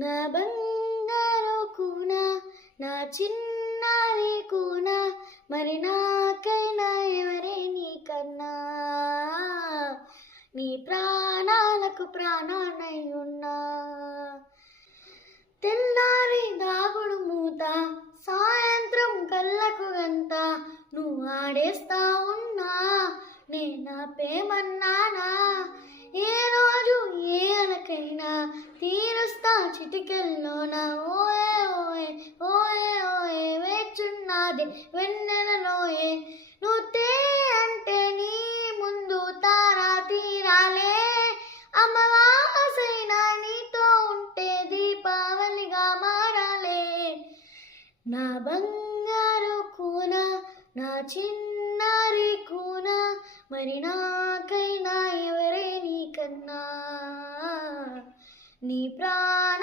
నా బంగారు కూన, నా చిన్నారి కూన, మరి నాకైనా ఎవరే నీకన్నా. నీ ప్రాణాలకు ప్రాణానై ఉన్నా. తెల్లారి దాగుడు మూత, సాయంత్రం కళ్ళకు గంత, నువ్వు ఆడేస్తా ఉన్నా నేనాపేమన్నానా. ఏ రోజు ఏ అలకైనా తీరుస్తా చిటికెల్లోన. ఓయే ఓయే ఓయే ఓయే వేచున్నది వెన్నెలలోయే. నువ్వు అంటే నీ ముందు తారా తీరాలే. అమావాసైనా నీతో ఉంటే దీపావళిగా మారాలే. నా బంగారు కూన, నా చిన్నారి కూన, మరి నాకైనా ఎవరే నీకన్నా. నీ ప్రాణ